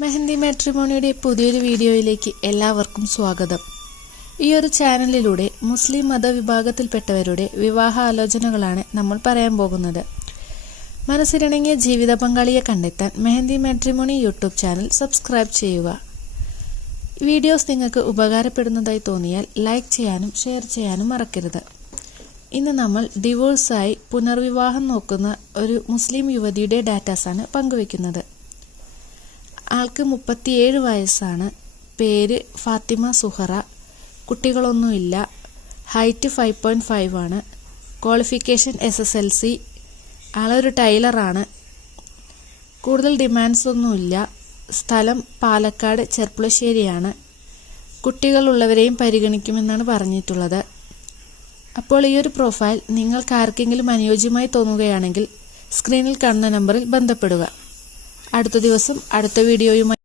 മെഹന്തി മാട്രിമോണിയുടെ പുതിയൊരു വീഡിയോയിലേക്ക് എല്ലാവർക്കും സ്വാഗതം. ഈ ഒരു ചാനലിലൂടെ മുസ്ലിം മതവിഭാഗത്തിൽപ്പെട്ടവരുടെ വിവാഹ ആലോചനകളാണ് നമ്മൾ പറയാൻ പോകുന്നത്. മനസ്സിലിണങ്ങിയ ജീവിത പങ്കാളിയെ കണ്ടെത്താൻ mehndi matrimony YouTube channel subscribe ചെയ്യുക. വീഡിയോസ് നിങ്ങൾക്ക് ഉപകാരപ്പെടുന്നതായി തോന്നിയാൽ ലൈക്ക് ചെയ്യാനും ഷെയർ ചെയ്യാനും മറക്കരുത്. ഇന്ന് നമ്മൾ ഡിവോഴ്സായി പുനർവിവാഹം നോക്കുന്ന ഒരു മുസ്ലിം യുവതിയുടെ ഡാറ്റാസാണ് പങ്കുവയ്ക്കുന്നത്. ആൾക്ക് 37 വയസ്സാണ്. പേര് ഫാത്തിമ സുഹറ. കുട്ടികളൊന്നുമില്ല. ഹൈറ്റ് 5.5 ആണ്. Qualification SSLC. ആളൊരു ടൈലറാണ്. കൂടുതൽ ഡിമാൻഡ്സ് ഒന്നുമില്ല. സ്ഥലം പാലക്കാട് ചെർപ്പുളശ്ശേരിയാണ്. കുട്ടികളുള്ളവരെയും പരിഗണിക്കുമെന്നാണ് പറഞ്ഞിട്ടുള്ളത്. അപ്പോൾ ഈ ഒരു പ്രൊഫൈൽ നിങ്ങൾക്ക് ആർക്കെങ്കിലും അനുയോജ്യമായി തോന്നുകയാണെങ്കിൽ സ്ക്രീനിൽ കാണുന്ന നമ്പറിൽ ബന്ധപ്പെടുക. അടുത്ത ദിവസം അടുത്ത വീഡിയോയുമായി